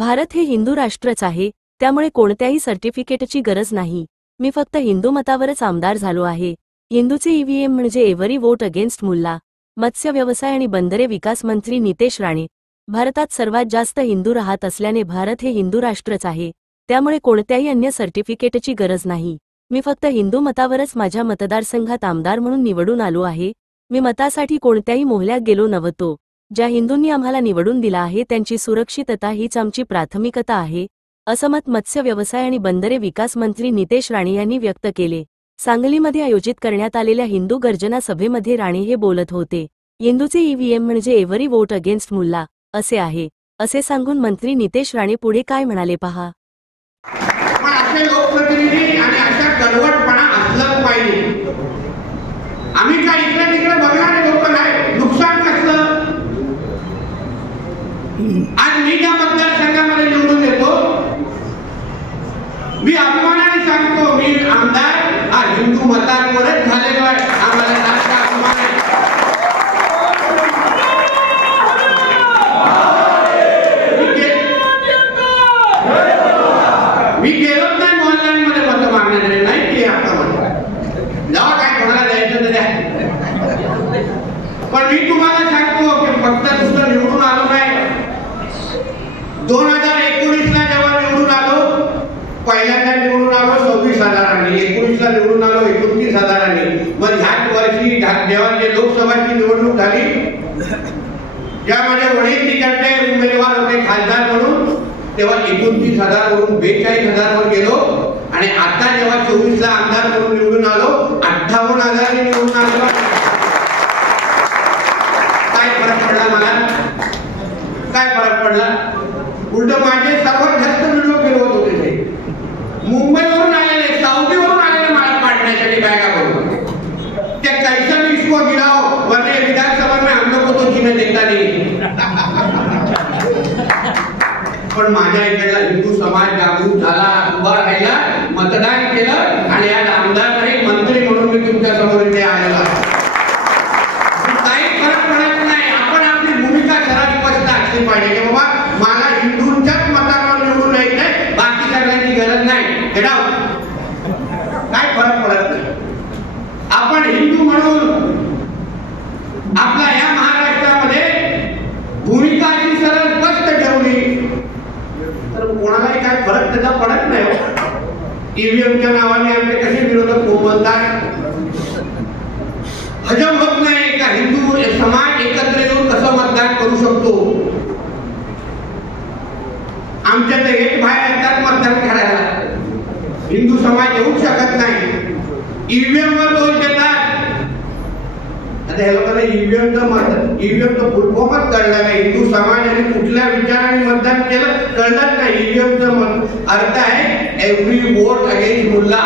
भारत हे हिंदू राष्ट्रच आहे, त्यामुळे कोणत्याही सर्टिफिकेटची गरज नाही। मी फक्त हिंदू मतावरच आमदार झालो आहे। हिंदूचे ईव्हीएम म्हणजे एव्हरी वोट अगेन्स्ट मुल्ला। मत्स्य व्यवसाय आणि बंदरे विकास मंत्री नितेश राणे। भारतात सर्वात जास्त हिंदू राहत असल्याने भारत हे हिंदू राष्ट्रच आहे, त्यामुळे कोणत्याही अन्य सर्टिफिकेटची गरज नाही। मी फक्त हिंदू मतावरच माझ्या मतदारसंघात आमदार म्हणून निवडून आलो आहे। मी मतासाठी कोणत्याही मोहल्यात गेलो नव्हतो। ज्या हिंदूंनी आम्हाला निवडून दिला आहे त्यांची सुरक्षितता हीच आमची प्राथमिकता आहे, असं मत मत्स्य व्यवसाय आणि बंदरे विकास मंत्री नितेश राणे यांनी व्यक्त केले। सांगलीमध्ये आयोजित करण्यात आलेल्या हिंदू गर्जना सभेमध्ये राणे हे बोलत होते। हिंदूचे ईव्हीएम म्हणजे एव्हरी वोट अगेन्स्ट मुल्ला असे आहे, असे सांगून मंत्री नितेश राणे पुढे काय म्हणाले पहा। पण असे लोकप्रतिनिधी आणि अशा कडवटपणा असलं पाहिजे। आम्ही काय इकडे तिकडे बघणारे लोक नाही, नुकसान कसलं। आज मी ज्या मतदारसंघामध्ये निवडून येतो, मी अभिमानाने सांगतो मी आमदार हा हिंदू मतांवरच झालेलो आहे। आम्हाला जास्त अभिमान आहे। मी गेलोच नाही मोहल्ल्यांमध्ये मत मागण्याचे, नाही की आता जेव्हा काय कोणाला द्यायचं तर द्या। पण मी तुम्हाला सांगतो की फक्त नुसतं निवडून आलो नाही। 2019ला जेव्हा निवडून आलो, पहिल्यांदा निवडून आलो 26,000, 19ला निवडून आलो 29,000। मग ह्याच वर्षी जेव्हा लोकसभाची निवडणूक झाली, ज्यामध्ये वडील तिकडचे उमेदवार होते खासदार म्हणून, तेव्हा 29,000 वरून 42,000 वर गेलो। आणि आता जेव्हा 24ला आमदार म्हणून निवडून आलो, 58,000 निवडून आलो। काय फरक पडला मला? काय फरक पडला? उलट माझे सर्वात जास्त व्हिडिओ फिरवत होते ते मुंबईवरून आलेले, सौदीवरून आलेले मला पाडण्यासाठी बॅगा करून। त्या कैसा भी इसको गिराओ वरने विधानसभा में हम लोग को तो जीने देता नहीं। पण माझ्या इकडला हिंदू समाज जागरूक झाला, उभा राहिला, मतदान केलं आणि आज आमदार नाही मंत्री म्हणून मी तुमच्या समोर इथे आलेलो आहे। काही फरक पडत नाही। आपण आपली भूमिका सरळ स्पष्ट असली पाहिजे की बाबा मला हिंदूंच्याच मतावर निवडून यायचंय, बाकी सगळ्यांची गरज नाही। काय फरक पडत नाही। आपण हिंदू म्हणून आपल्या या महाराष्ट्रामध्ये भूमिका अशी सरळ स्पष्ट ठेवली तर कोणालाही काय फरक त्याचा पडत नाही। ईव्हीएमच्या नावाने आमचे कसे विरोधक बोलतात, हजम होत नाही का हिंदू समाज एकत्र येऊन कसं मतदान करू शकतो। आमच्या तर एक बाहेर येतात मतदान करायला, हिंदू समाज येऊ शकत नाही। ईव्हीएम वर दोष देतात। आता हे लोकांना ईव्हीएमचं फुल फॉर्मच कळलं नाही। हिंदू समाज आणि कुठल्या विचाराने मतदान केलं कळलंच नाही। ईव्हीएमचा अर्थ आहे एव्हरी वोट अगेन्स्ट मुल्ला।